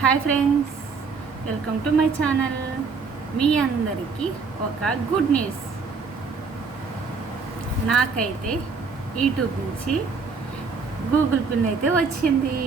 Hi friends welcome to my channel. మీ అందరికీ ఒక good news. నాకైతే యూట్యూబ్ నుంచి గూగుల్ పిన్ అయితే వచ్చింది.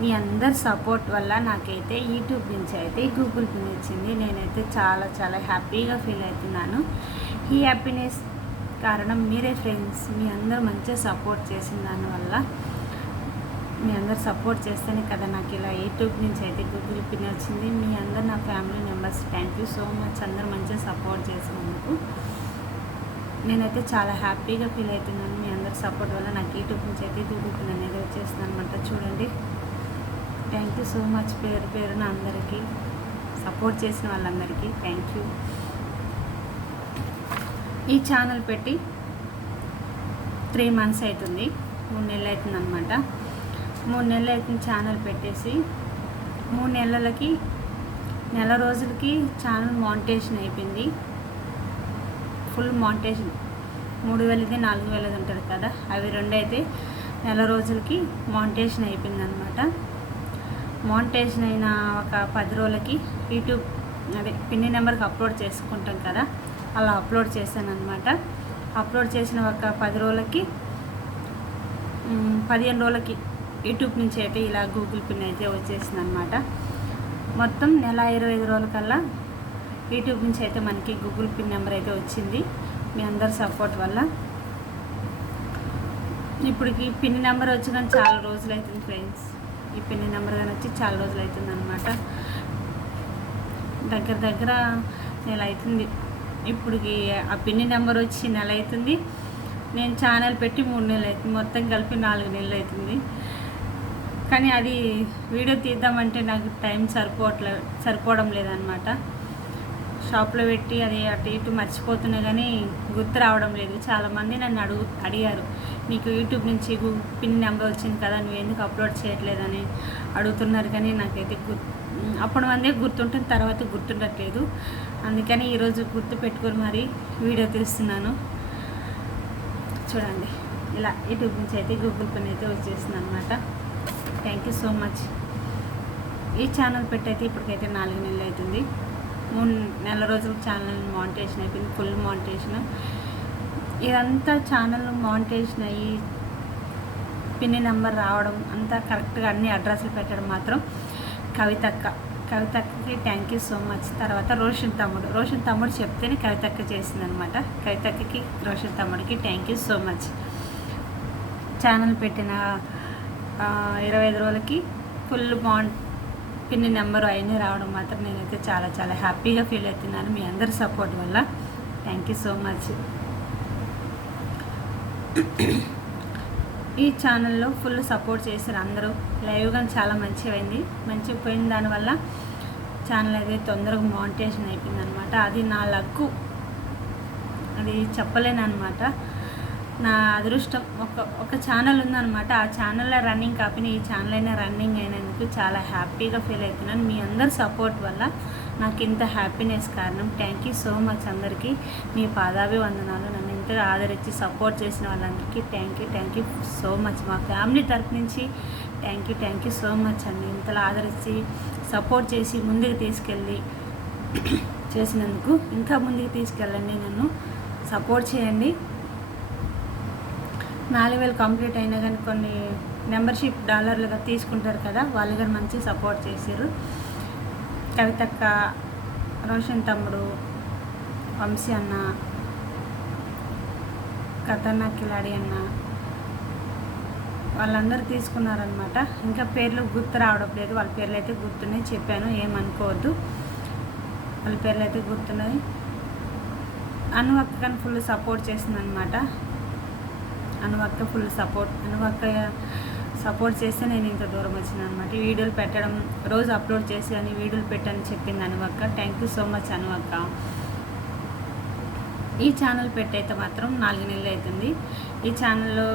మీ అందరి సపోర్ట్ వల్ల నాకైతే యూట్యూబ్ నుంచి అయితే గూగుల్ పిన్ వచ్చింది. నేనైతే చాలా చాలా హ్యాపీగా ఫీల్ అవుతున్నాను. ఈ హ్యాపీనెస్ కారణం మీరే ఫ్రెండ్స్. మీ అందరూ మంచిగా సపోర్ట్ చేసిన దానివల్ల మీ అందరు సపోర్ట్ చేస్తేనే కదా నాకు ఇలా యూట్యూబ్ నుంచి అయితే గూగుల్ పిన్ వచ్చింది. మీ అందరు నా family members thank you so much అందరు మంచిగా సపోర్ట్ చేసినందుకు నేనైతే చాలా హ్యాపీగా ఫీల్ అవుతున్నాను. మీ అందరి సపోర్ట్ వల్ల నాకు యూట్యూబ్ నుంచి అయితే గూగుల్ పిన్ అనేది వచ్చేసింది అనమాట చూడండి. థ్యాంక్ యూ సో మచ్ పేరు పేరున అందరికీ సపోర్ట్ చేసిన వాళ్ళందరికీ థ్యాంక్ యూ ఈ ఛానల్ పెట్టి త్రీ మంత్స్ అవుతుంది. మూడు నెలలు అవుతుంది అనమాట మూడు నెలలు అవుతుంది ఛానల్ పెట్టేసి. మూడు నెలలకి నెల రోజులకి ఛానల్ మానిటేషన్ అయిపోయింది. Full monetization. మూడు వేలది నాలుగు వేలది ఉంటుంది కదా. అవి రెండు అయితే నెల రోజులకి మానిటేషన్ అయిపోయింది అనమాట మానిటేషన్ అయిన ఒక పది రోజులకి యూట్యూబ్ అదే పిన్ని నెంబర్కి అప్లోడ్ చేసుకుంటాం కదా. అలా అప్లోడ్ చేశాను అనమాట అప్లోడ్ చేసిన ఒక పది రోజులకి పదిహేను రోజులకి యూట్యూబ్ నుంచి అయితే ఇలా గూగుల్ పిన్ అయితే వచ్చేసింది అనమాట మొత్తం నెల ఇరవై ఐదు రోజుల కల్లా యూట్యూబ్ నుంచి అయితే మనకి గూగుల్ పిన్ నెంబర్ అయితే వచ్చింది మీ అందరి సపోర్ట్ వల్ల. ఇప్పటికి పిన్ నెంబర్ వచ్చి కానీ చాలా రోజులు అవుతుంది ఫ్రెండ్స్. ఈ పిన్ నెంబర్ కానీ వచ్చి చాలా రోజులు అవుతుంది అనమాట దగ్గర దగ్గర నెల అవుతుంది. ఇప్పటికి ఆ పిన్ని నెంబర్ వచ్చి నెల అవుతుంది. నేను ఛానల్ పెట్టి మూడు నెలలు అవుతుంది. మొత్తం కలిపి నాలుగు నెలలు అవుతుంది. కానీ అది వీడియో తీద్దామంటే నాకు టైం సరిపోవట్లే సరిపోవడం లేదనమాట షాప్లో పెట్టి అది అటు ఇటు మర్చిపోతున్నా కానీ గుర్తు రావడం లేదు. చాలామంది నన్ను అడుగు అడిగారు నీకు యూట్యూబ్ నుంచి పిన్ నెంబర్ వచ్చింది కదా నువ్వు ఎందుకు అప్లోడ్ చేయట్లేదని? అడుగుతున్నారు కానీ నాకైతే గుర్ అప్పటి మందే గుర్తుంటుంది తర్వాత గుర్తుండట్లేదు. అందుకని ఈరోజు గుర్తు పెట్టుకొని మరి వీడియో తీస్తున్నాను. చూడండి ఇలా యూట్యూబ్ నుంచి అయితే గూగుల్ పిన్ అయితే వచ్చేసింది అనమాట థ్యాంక్ యూ సో మచ్ ఈ ఛానల్ పెట్టయితే ఇప్పటికైతే నాలుగు నెలలు అవుతుంది మూడు నెల రోజులు ఛానల్ మానిటేషన్ అయిపోయింది ఫుల్ మానిటేషన్ ఇదంతా ఛానల్ మానిటేషన్ అయ్యి పిన్ని నెంబర్ రావడం అంతా కరెక్ట్గా అన్ని అడ్రస్లు పెట్టడం మాత్రం కవితక్క. కవితక్కకి థ్యాంక్ యూ సో మచ్ తర్వాత రోషన్ తమ్ముడు. రోషన్ తమ్ముడు చెప్తేనే కవితక్క చేసిందనమాట కవితక్కకి రోషన్ తమ్ముడికి thank you so much channel పెట్టిన ఇరవై ఐదు రోజులకి ఫుల్ బాండ్ పిన్ని నెంబర్ అయినా రావడం మాత్రం నేనైతే చాలా చాలా హ్యాపీగా ఫీల్ అవుతున్నాను మీ అందరి సపోర్ట్ వల్ల. థ్యాంక్ యూ సో మచ్ ఈ ఛానల్లో ఫుల్ సపోర్ట్ చేశారు అందరూ. లైవ్ కానీ చాలా మంచిగా అయింది మంచిగా పోయిన దానివల్ల ఛానల్ అయితే తొందరగా మానిటేషన్ అయిపోయింది అనమాట అది నా లక్కు. అది చెప్పలేను అనమాట నా అదృష్టం. ఒక ఒక ఛానల్ ఉందన్నమాట. ఆ ఛానల్లో రన్నింగ్ కాకపోయినా ఈ ఛానల్ అయినా రన్నింగ్ అయినందుకు చాలా హ్యాపీగా ఫీల్ అవుతున్నాను. మీ అందరి సపోర్ట్ వల్ల నాకు ఇంత హ్యాపీనెస్ కారణం. థ్యాంక్ యూ సో మచ్ అందరికీ. మీ పాదాభివందనాలు. నన్ను ఇంతగా ఆదరించి సపోర్ట్ చేసిన వాళ్ళందరికీ thank you thank you so much మా ఫ్యామిలీ తరఫు నుంచి thank you thank you so much అండి. ఇంతలా ఆదరించి సపోర్ట్ చేసి ముందుకు తీసుకెళ్ళి చేసినందుకు ఇంకా ముందుకు తీసుకెళ్ళండి. నన్ను సపోర్ట్ చేయండి. నాలుగు వేలు కంప్లీట్ అయినా కానీ కొన్ని మెంబర్షిప్ డాలర్లుగా తీసుకుంటారు కదా వాళ్ళు గారు మంచి సపోర్ట్ చేశారు కవితక్క రోషన్ తమ్ముడు వంశీ అన్న ఖతర్నాక్ కిలాడి అన్న వాళ్ళందరూ తీసుకున్నారనమాట ఇంకా పేర్లు గుర్తు రావడం లేదు. వాళ్ళ పేర్లు అయితే గుర్తున్నాయి. చెప్పాను ఏమనుకోవద్దు వాళ్ళ పేర్లు అయితే గుర్తున్నాయి. అను అక్క కానీ ఫుల్ సపోర్ట్ చేసిందనమాట అనువక్క ఫుల్ సపోర్ట్ అనువక్క సపోర్ట్ చేస్తే నేను ఇంత దూరం వచ్చిన అనమాట వీడియోలు పెట్టడం రోజు అప్లోడ్ చేసి అని వీడియోలు పెట్టని చెప్పింది అనువక్క. థ్యాంక్ యూ సో మచ్ అనువక్క. ఈ ఛానల్ పెట్టయితే మాత్రం నాలుగు నెలలు అవుతుంది ఈ ఛానల్లో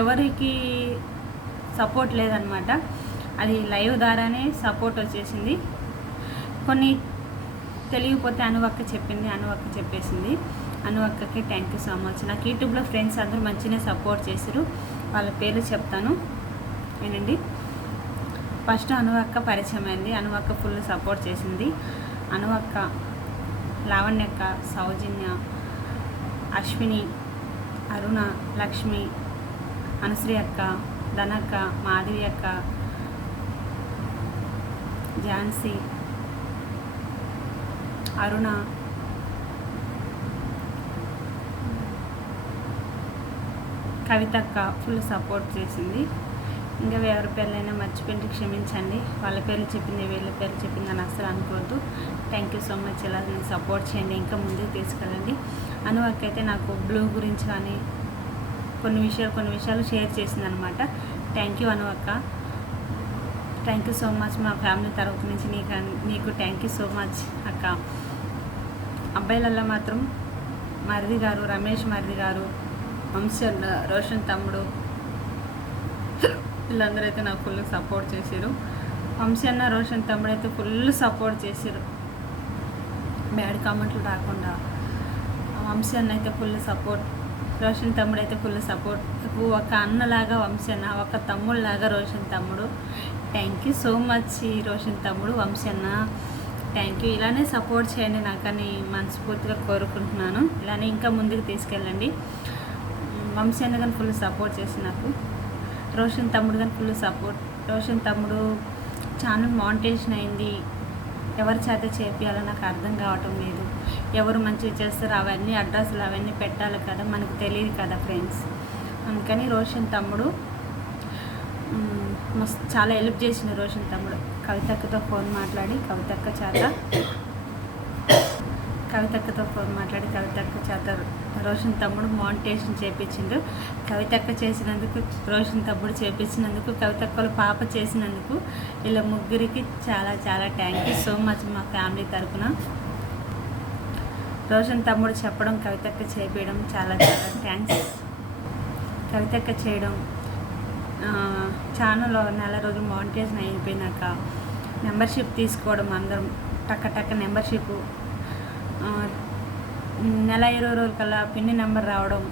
ఎవరికి సపోర్ట్ లేదనమాట అది లైవ్ ద్వారానే సపోర్ట్ వచ్చేసింది. కొన్ని తెలియకపోతే అనువక్క చెప్పింది అనువక్క చెప్పేసింది. అనువక్కకి థ్యాంక్ యూ సో మచ్ నాకు యూట్యూబ్లో ఫ్రెండ్స్ అందరూ మంచిగానే సపోర్ట్ చేశారు వాళ్ళ పేర్లు చెప్తాను. వినండి. ఫస్ట్ అనువక్క పరిచయం అయింది. అనువక్క ఫుల్ సపోర్ట్ చేసింది. అనువక్క లావణ్యక్క సౌజన్య అశ్విని అరుణ లక్ష్మి అనుశ్రీ అక్క ధనక్క మాధవి అక్క ఝాన్సీ అరుణ కవితక్క ఫుల్ సపోర్ట్ చేసింది. ఇంకా ఎవరి పేర్లైనా మర్చిపోయి క్షమించండి. వాళ్ళ పేర్లు చెప్పింది వీళ్ళ పేర్లు చెప్పింది అని అసలు అనుకోవద్దు. థ్యాంక్ యూ సో మచ్ ఇలా నేను సపోర్ట్ చేయండి. ఇంకా ముందుకు తీసుకెళ్ళండి. అనువక్క అయితే నాకు బ్లూ గురించి కానీ కొన్ని విషయాలు కొన్ని విషయాలు షేర్ చేసింది అనమాట థ్యాంక్ యూ అనువక్క థ్యాంక్ యూ సో మచ్ మా ఫ్యామిలీ తరఫు నుంచి నీకు నీకు థ్యాంక్ యూ సో మచ్ అక్క. అబ్బాయిలల్లో మాత్రం మరిది గారు రమేష్ మరిది గారు వంశన్ రోషన్ తమ్ముడు వీళ్ళందరూ అయితే నాకు ఫుల్ సపోర్ట్ చేశారు వంశీ అన్న రోషన్ తమ్ముడు అయితే ఫుల్ సపోర్ట్ చేశారు బ్యాడ్ కామెంట్లు రాకుండా. వంశీ అన్న అయితే ఫుల్ సపోర్ట్ రోషన్ తమ్ముడు అయితే ఫుల్ సపోర్ట్. ఒక అన్నలాగా వంశీ అన్న ఒక తమ్ముళ్ళలాగా రోషన్ తమ్ముడు. Thank you so much Roshan తమ్ముడు వంశీ అన్న థ్యాంక్ యూ ఇలానే సపోర్ట్ చేయండి నాకని మనస్ఫూర్తిగా కోరుకుంటున్నాను. ఇలానే ఇంకా ముందుకు తీసుకెళ్ళండి. వంశీ అన్న కానీ ఫుల్ సపోర్ట్ చేసి నాకు. రోషన్ తమ్ముడు కానీ ఫుల్ సపోర్ట్ రోషన్ తమ్ముడు ఛానల్ మానిటేషన్ అయింది. ఎవరి చేత చేపియాలో నాకు అర్థం కావటం లేదు. ఎవరు మంచిగా చేస్తారు అవన్నీ అడ్రస్లు అవన్నీ పెట్టాలి కదా మనకు తెలియదు కదా ఫ్రెండ్స్ అందుకని రోషన్ తమ్ముడు మస్తు చాలా హెల్ప్ చేసిన రోషన్ తమ్ముడు. కవితక్కతో ఫోన్ మాట్లాడి కవితక్క చేత కవితక్కతో ఫోన్ మాట్లాడి కవితక్క చేత రోషన్ తమ్ముడు మానిటేషన్ చేపించిండు. కవితక్క చేసినందుకు రోషన్ తమ్ముడు చేపించినందుకు కవితక్కల పాప చేసినందుకు ఇలా ముగ్గురికి చాలా చాలా థ్యాంక్ యూ సో మచ్ మా ఫ్యామిలీ తరఫున రోషన్ తమ్ముడు చెప్పడం కవితక్క చేపించడం చాలా చాలా థ్యాంక్స్ కవితక్క చేయడం ఛానల్ నెల రోజులు మానిటేషన్ అయిపోయినాక మెంబర్షిప్ తీసుకోవడం అందరం టక్క టక్క మెంబర్షిప్ నెల ఇరవై రోజుల కల్లా పిన్ని నెంబర్ రావడం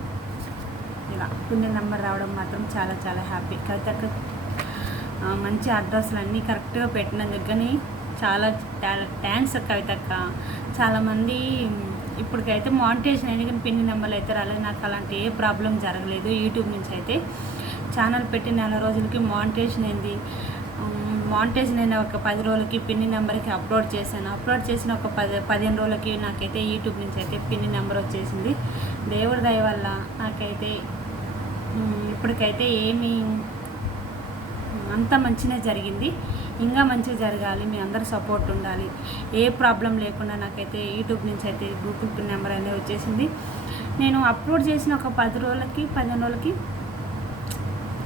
ఇలా పిన్ని నెంబర్ రావడం మాత్రం చాలా చాలా హ్యాపీ. కవితక్క మంచి అడ్రస్లు అన్నీ కరెక్ట్గా పెట్టినందుకు కానీ చాలా థ్యాంక్స్ కవితక్క. చాలామంది ఇప్పటికైతే మానిటేషన్ అయినా కానీ పిన్ని నెంబర్లు అయితే రాలేదు. నాకు అలాంటి ఏ ప్రాబ్లం జరగలేదు. యూట్యూబ్ నుంచి అయితే ఛానల్ పెట్టి నెల రోజులకి మానిటేషన్ అయింది. మాంటేజ్ అయిన ఒక పది రోజులకి పిన్ని నెంబర్కి అప్లోడ్ చేశాను. అప్లోడ్ చేసిన ఒక పది పదిహేను రోజులకి నాకైతే యూట్యూబ్ నుంచి అయితే పిన్ని నెంబర్ వచ్చేసింది. దేవుడి దయ వల్ల నాకైతే ఇప్పటికైతే ఏమీ అంత మంచిగా జరిగింది. ఇంకా మంచిగా జరగాలి మీ అందరి సపోర్ట్ ఉండాలి. ఏ ప్రాబ్లం లేకుండా నాకైతే యూట్యూబ్ నుంచి అయితే గూగుల్ పే నెంబర్ అనేది వచ్చేసింది. నేను అప్లోడ్ చేసిన ఒక పది రోజులకి పదిహేను రోజులకి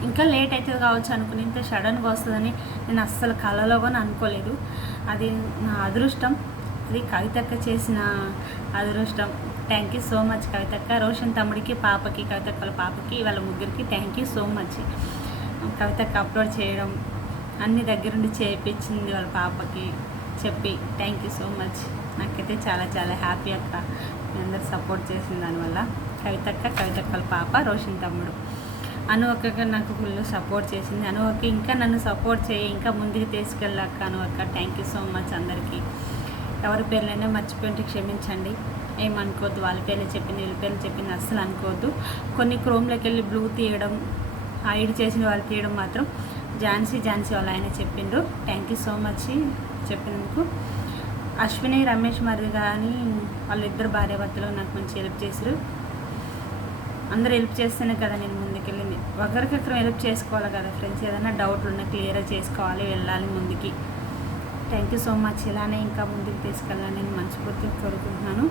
ఇంకా లేట్ అవుతుంది కావచ్చు అనుకుని ఇంత సడన్గా వస్తుందని నేను అస్సలు కళలో కూడా అనుకోలేదు. అది నా అదృష్టం. అది కవితక్క చేసిన అదృష్టం. థ్యాంక్ యూ సో మచ్ కవితక్క. రోషన్ తమ్ముడికి పాపకి కవితక్కల పాపకి వాళ్ళ ముగ్గురికి థ్యాంక్ యూ సో మచ్ కవితక్క అప్లోడ్ చేయడం అన్ని దగ్గరుండి చేయించింది వాళ్ళ పాపకి చెప్పి థ్యాంక్ యూ సో మచ్ నాకైతే చాలా చాలా హ్యాపీ అక్క. మీ అందరు సపోర్ట్ చేసిన దానివల్ల. కవితక్క కవితక్కల పాప రోషన్ తమ్ముడు. అను అక్క నాకు ఫుల్ సపోర్ట్ చేసింది. అను అక్క ఇంకా నన్ను సపోర్ట్ చేయి ఇంకా ముందుకు తీసుకెళ్ళాక అను అక్క థ్యాంక్ యూ సో మచ్ అందరికీ. ఎవరి పేర్లైనా మర్చిపోయింటే క్షమించండి. ఏమనుకోవద్దు వాళ్ళ పేర్లు చెప్పింది వీళ్ళ పేర్లు చెప్పింది అస్సలు అనుకోవద్దు. కొన్ని క్రోమ్లోకి వెళ్ళి బ్లూ తీయడం హైడ్ చేసిన వాళ్ళు తీయడం మాత్రం ఝాన్సీ ఝాన్సీ వాళ్ళు ఆయన చెప్పిండ్రు థ్యాంక్ యూ సో మచ్ చెప్పినందుకు. అశ్విని రమేష్ మరి కానీ వాళ్ళిద్దరు భార్యాభర్తలు నాకు మంచి హెల్ప్ చేశారు అందరూ హెల్ప్ చేస్తేనే కదా నేను ముందుకెళ్ళింది. ఒకరికొకరు హెల్ప్ చేసుకోవాలి కదా ఫ్రెండ్స్ ఏదైనా డౌట్లు ఉన్నా క్లియర్గా చేసుకోవాలి వెళ్ళాలి ముందుకి. థ్యాంక్ యూ సో మచ్ ఇలానే ఇంకా ముందుకు తీసుకెళ్ళాలని నేను మనస్ఫూర్తిగా కోరుకుంటున్నాను.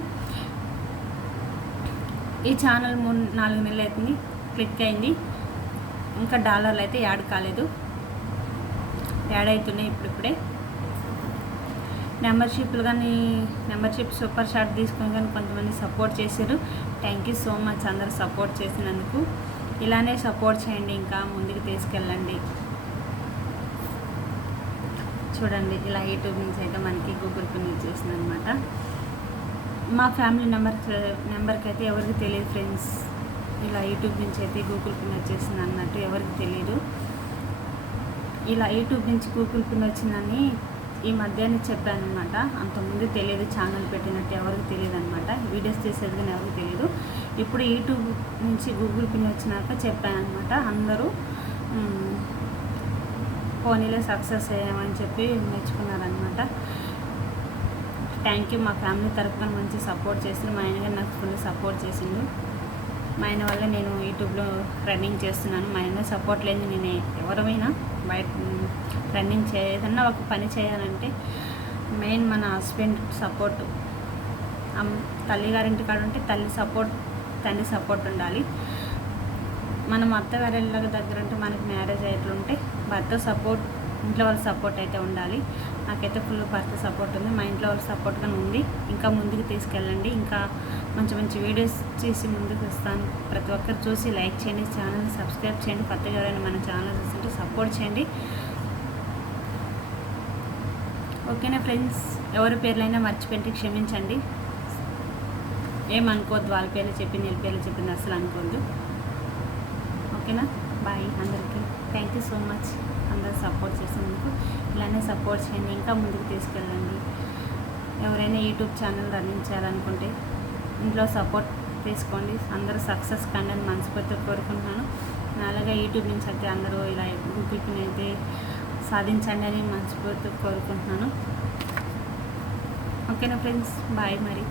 ఈ ఛానల్ మూడు నాలుగు నెలలు అవుతుంది. క్లిక్ అయింది. ఇంకా డాలర్లు అయితే యాడ్ కాలేదు. యాడ్ అవుతున్నాయి ఇప్పుడిప్పుడే. మెంబర్షిప్లు కానీ మెంబర్షిప్ సూపర్ షాట్ తీసుకొని కానీ కొంతమంది సపోర్ట్ చేశారు. థ్యాంక్ యూ సో మచ్ అందరు సపోర్ట్ చేసినందుకు. ఇలానే సపోర్ట్ చేయండి ఇంకా ముందుకు తీసుకెళ్ళండి. చూడండి ఇలా యూట్యూబ్ నుంచి అయితే మనకి గూగుల్ పే నుంచి చేసింది అనమాట మా ఫ్యామిలీ నెంబర్ నెంబర్కి అయితే ఎవరికి తెలియదు ఫ్రెండ్స్. ఇలా యూట్యూబ్ నుంచి అయితే గూగుల్ పిన్ వచ్చేసింది అన్నట్టు ఎవరికి తెలియదు. ఇలా యూట్యూబ్ నుంచి గూగుల్ పిన్ వచ్చిందని ఈ మధ్యాహ్నం చెప్పాను అనమాట అంతకుముందు తెలియదు ఛానల్ పెట్టినట్టు ఎవరికి తెలియదు అనమాట వీడియోస్ తీసేది కానీ ఎవరికి తెలియదు. ఇప్పుడు యూట్యూబ్ నుంచి గూగుల్ పిన్ వచ్చినాక చెప్పాను అనమాట అందరూ పోనీలో సక్సెస్ అయ్యామని చెప్పి మెచ్చుకున్నారనమాట థ్యాంక్ యూ. మా ఫ్యామిలీ తరపున మంచి సపోర్ట్ చేసింది. మా ఆయన గారు నాకు ఫుల్ సపోర్ట్ చేసిండు. మా ఆయన వల్ల నేను యూట్యూబ్లో రన్నింగ్ చేస్తున్నాను. మా ఆయన సపోర్ట్ లేని నేను ఎవరమైనా బయట రన్నింగ్ చేయ ఏదన్నా ఒక పని చేయాలంటే మెయిన్ మన హస్బెండ్ సపోర్ట్. తల్లిగారింటి కాడ ఉంటే తల్లి సపోర్ట్ తండ్రి సపోర్ట్ ఉండాలి. మనం అత్తగారి దగ్గర ఉంటే మనకి మ్యారేజ్ అయ్యేట్లుంటే భర్త సపోర్ట్ ఇంట్లో వాళ్ళ సపోర్ట్ అయితే ఉండాలి. నాకైతే ఫుల్ భర్త సపోర్ట్ ఉంది. మా ఇంట్లో వాళ్ళ సపోర్ట్ కానీ ఉంది. ఇంకా ముందుకు తీసుకెళ్ళండి. ఇంకా మంచి మంచి వీడియోస్ చేసి ముందుకు వస్తాను. ప్రతి ఒక్కరు చూసి లైక్ చేయండి. ఛానల్ సబ్స్క్రైబ్ చేయండి. కొత్తగా ఎవరైనా మన ఛానల్ చూస్తుంటే సపోర్ట్ చేయండి. ఓకేనా ఫ్రెండ్స్? ఎవరి పేర్లైనా మర్చిపోయింటే క్షమించండి. ఏమనుకోవద్దు వాళ్ళ పేర్లు చెప్పింది వీళ్ళ పేర్లు చెప్పింది అసలు అనుకోవద్దు. ఓకేనా? బాయ్ అందరికీ. థ్యాంక్ యూ సో మచ్ అందరు సపోర్ట్ చేసినందుకు. ఇలానే సపోర్ట్ చేయండి. ఇంకా ముందుకు తీసుకెళ్ళండి. ఎవరైనా యూట్యూబ్ ఛానల్ రన్నింగ్ చేయాలనుకుంటే ఇంట్లో సపోర్ట్ తీసుకోండి. అందరూ సక్సెస్ కండి అని మనస్ఫూర్తిగా కోరుకుంటున్నాను. అలాగే యూట్యూబ్ నుంచి అయితే అందరూ ఇలా గూగుల్ పిన్ అయితే సాధించండి అని మనస్ఫూర్తిగా కోరుకుంటున్నాను. ఓకేనా ఫ్రెండ్స్? బాయ్ మరి.